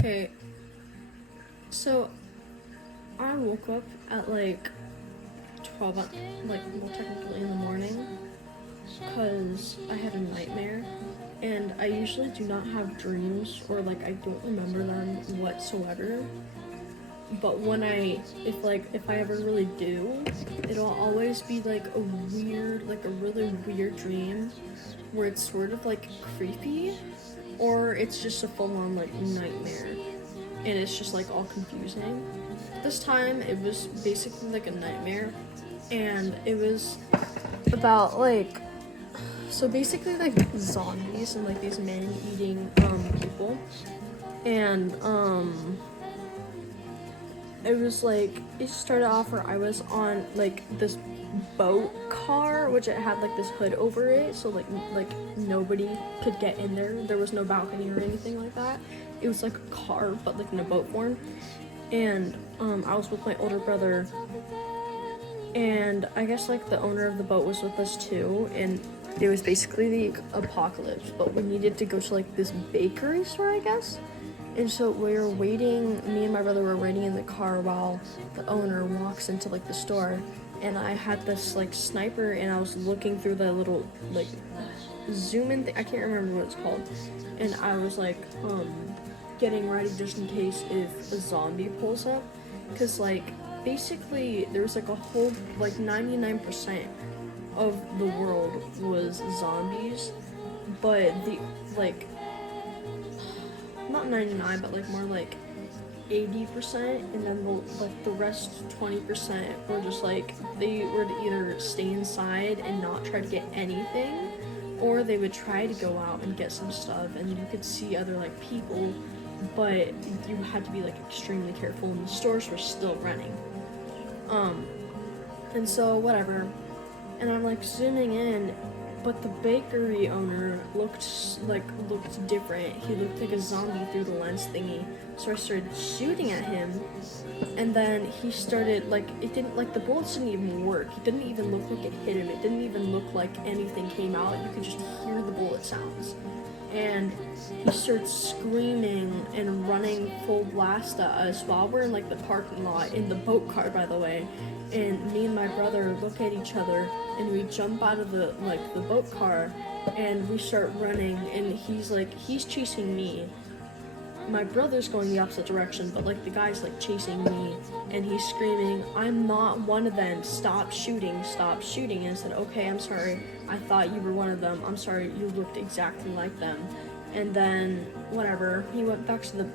Okay, so I woke up at like 12, well, technically in the morning, because I had a nightmare, and I usually do not have dreams, or like I don't remember them whatsoever. But if I ever really do, it'll always be like a really weird dream, where it's sort of like creepy, or it's just a full-on like nightmare, and it's just like all confusing. This time it was basically like a nightmare, and it was about like, so basically like zombies and like these men eating people, and it was like, it started off where I was on like this boat car, which it had like this hood over it, so like nobody could get in there. There was no balcony or anything like that. It was like a car, but like in a boat form. And I was with my older brother, and I guess like the owner of the boat was with us too, and it was basically the apocalypse, but we needed to go to like this bakery store, I guess. And so we were waiting, me and my brother were waiting in the car while the owner walks into like the store, and I had this like sniper, and I was looking through the little like zoom in thing, I can't remember what it's called, and I was like getting ready just in case if a zombie pulls up, because like basically there was like a whole like 99% of the world was zombies, but the like not 99, but like more like 80%, and then the rest 20% were just like, they were to either stay inside and not try to get anything, or they would try to go out and get some stuff, and you could see other like people, but you had to be like extremely careful, and the stores were still running. And so whatever, and I'm like zooming in, but the bakery owner looked different. He looked like a zombie through the lens thingy. So I started shooting at him, and then he started like, it didn't, like the bullets didn't even work. It didn't even look like it hit him. It didn't even look like anything came out. You could just hear the bullet sounds. And he starts screaming and running full blast at us while we're in like the parking lot in the boat car, by the way. And me and my brother look at each other, and we jump out of the boat car, and we start running, and he's chasing me. My brother's going the opposite direction, but like the guy's like chasing me, and he's screaming, "I'm not one of them, stop shooting, stop shooting." And I said, "Okay, I'm sorry, I thought you were one of them, I'm sorry, you looked exactly like them." And then whatever, he went back to the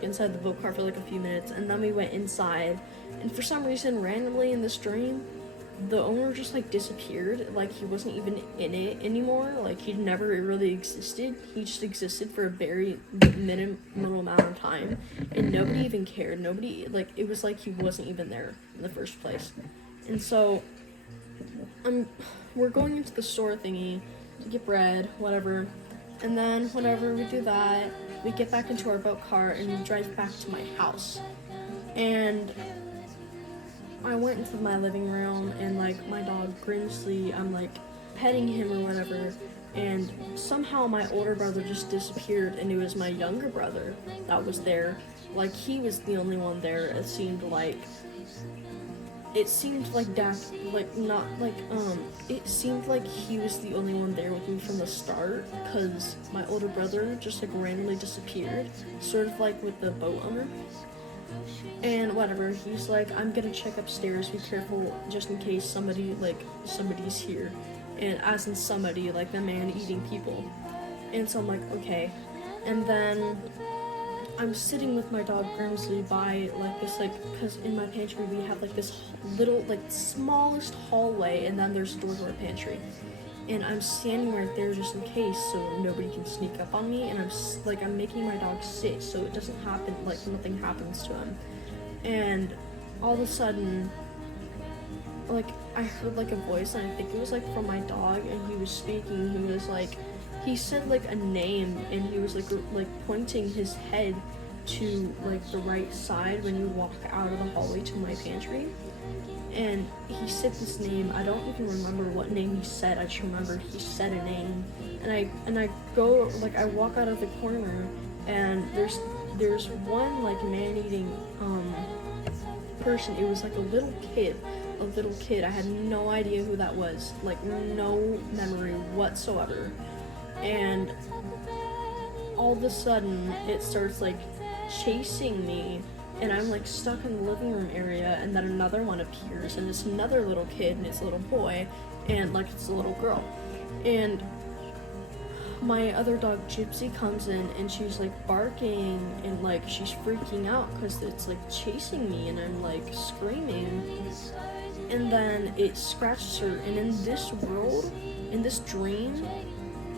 inside the boat car for like a few minutes, and then we went inside, and for some reason randomly in this dream, the owner just like disappeared, like he wasn't even in it anymore, like he'd never really existed. He just existed for a very minimal amount of time, and nobody even cared. Nobody, like, it was like he wasn't even there in the first place. And so we're going into the store thingy to get bread, whatever, and then whenever we do that, we get back into our boat car and we drive back to my house. And I went into my living room, and like my dog Grimsley, I'm like petting him or whatever, and somehow my older brother just disappeared, and it was my younger brother that was there. Like, he was the only one there. It seemed like it seemed like he was the only one there with me from the start, because my older brother just like randomly disappeared, sort of like with the boat owner. And whatever, he's like, "I'm gonna check upstairs, be careful just in case somebody's here." And as in somebody, like the man eating people. And so I'm like, okay. And then I'm sitting with my dog Grimsley by like this, like, because in my pantry we have like this little, like, smallest hallway, and then there's a door to our pantry. And I'm standing right there just in case, so nobody can sneak up on me, and I'm making my dog sit so it doesn't happen, like nothing happens to him. And all of a sudden, like, I heard like a voice, and I think it was like from my dog, and he was speaking. He was like, he said like a name, and he was like pointing his head to like the right side when you walk out of the hallway to my pantry. And he said this name. I don't even remember what name he said. I just remember he said a name. And I go, like, I walk out of the corner, and there's there's one like man-eating person. It was like a little kid. I had no idea who that was, like no memory whatsoever. And all of a sudden it starts like chasing me, and I'm like stuck in the living room area, and then another one appears, and it's another little kid, and it's a little boy, and like it's a little girl. And my other dog Gypsy comes in, and she's like barking, and like she's freaking out because it's like chasing me, and I'm like screaming. And then it scratches her, and in this world, in this dream,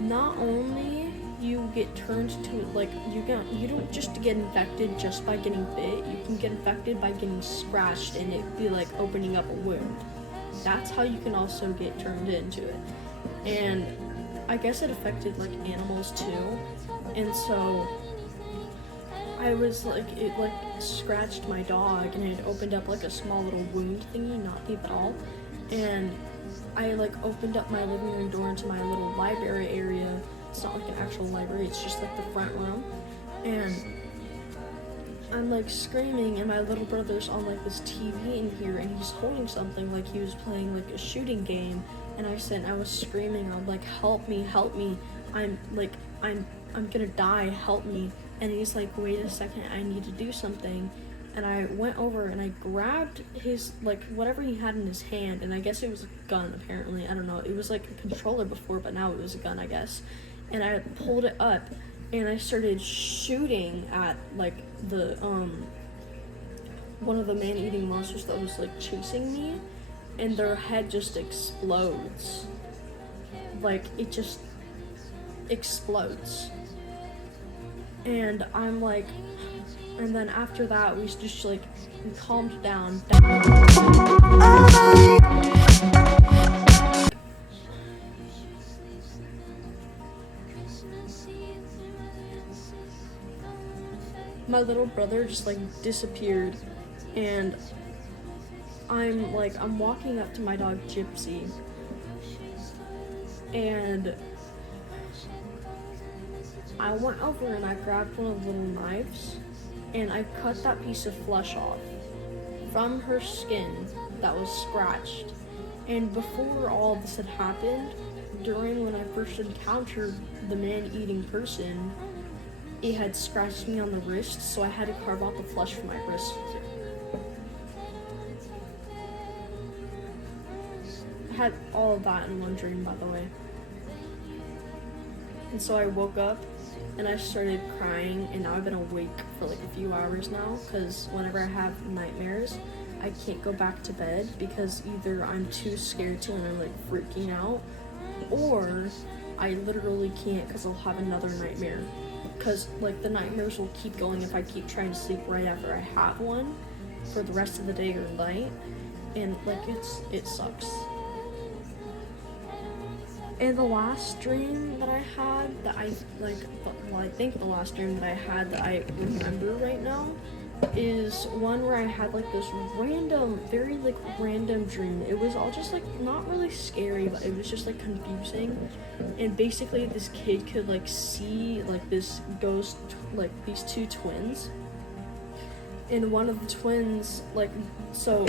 not only you get turned to like you don't just get infected just by getting bit, you can get infected by getting scratched and it be like opening up a wound. That's how you can also get turned into it. And I guess it affected like animals too. And so I was like, it like scratched my dog, and it opened up like a small little wound thingy, not deep at all. And I like opened up my living room door into my little library area. It's not like an actual library, it's just like the front room. And I'm like screaming, and my little brother's on like this TV in here, and he's holding something like he was playing like a shooting game. And I was screaming, I'm like, help me, I'm gonna die, help me. And he's like, wait a second, I need to do something. And I went over and I grabbed his, like, whatever he had in his hand, and I guess it was a gun, apparently, I don't know. It was like a controller before, but now it was a gun, I guess. And I pulled it up, and I started shooting at, like, the, one of the man-eating monsters that was, like, chasing me, and their head just explodes. Like, it just explodes. And I'm like, and then after that, we just like, we calmed down. My little brother just like disappeared, and I'm walking up to my dog Gypsy, and I went over and I grabbed one of the little knives, and I cut that piece of flesh off from her skin that was scratched. And before all this had happened, during when I first encountered the man-eating person, it had scratched me on the wrist, so I had to carve out the flesh from my wrist. I had all of that in one dream, by the way. And so I woke up and I started crying, and now I've been awake for like a few hours now, because whenever I have nightmares, I can't go back to bed because either I'm too scared to and I'm like freaking out, or I literally can't because I'll have another nightmare. Because like the nightmares will keep going if I keep trying to sleep right after I have one for the rest of the day or night, and like it sucks. And the last dream that I had that I think the last dream that I had that I remember right now is one where I had like this very random dream. It was all just like not really scary, but it was just like confusing. And basically this kid could like see like this ghost, like these two twins. And one of the twins, like, so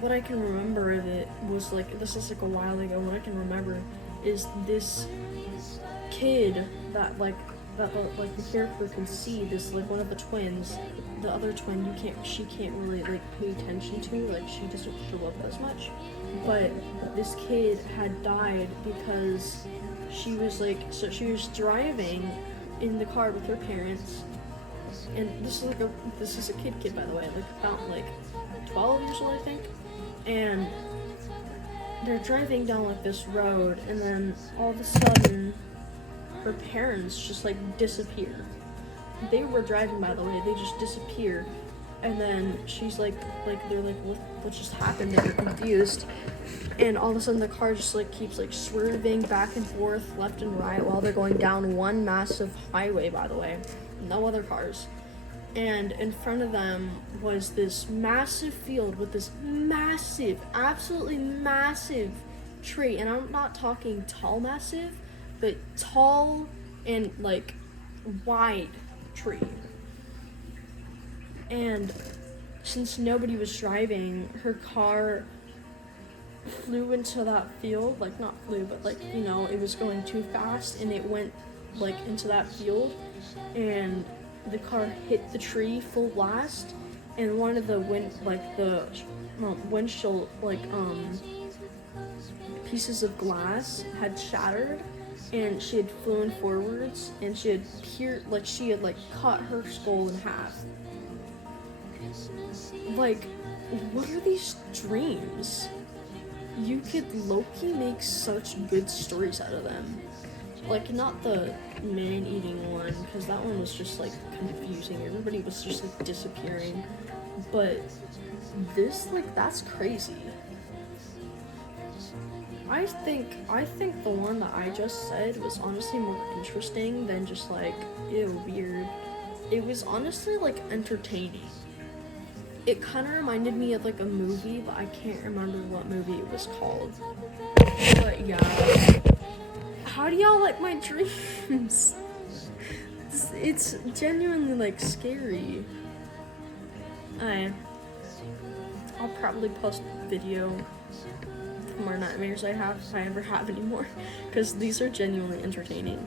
what I can remember of it was like, this is like a while ago, what I can remember is this kid that the character can see, this like one of the twins, the other twin she can't really like pay attention to, like she doesn't show up as much, but this kid had died because she was driving in the car with her parents, and this is a kid by the way, like about like 12 years old I think, and they're driving down like this road, and then all of a sudden her parents just like disappear. They were driving, by the way, they just disappear. And then she's like they're like, what just happened? They're confused. And all of a sudden the car just like keeps like swerving back and forth left and right while they're going down one massive highway, by the way. No other cars. And in front of them was this massive field with this massive, absolutely massive tree. And I'm not talking tall massive, but tall and like wide tree. And since nobody was driving, her car flew into that field, like not flew, but like, you know, it was going too fast and it went like into that field, and the car hit the tree full blast, and one of the windshield pieces of glass had shattered, and she had flown forwards, and she had cut her skull in half. Like, what are these dreams? You could low-key make such good stories out of them. Like, not the man-eating one, because that one was just, like, confusing. Everybody was just, like, disappearing. But this, like, that's crazy. I think the one that I just said was honestly more interesting than just, like, ew, weird. It was honestly, like, entertaining. It kind of reminded me of, like, a movie, but I can't remember what movie it was called. But, yeah. How do y'all like my dreams? It's genuinely, like, scary. I'll probably post a video of more nightmares I have, if I ever have any more, because these are genuinely entertaining.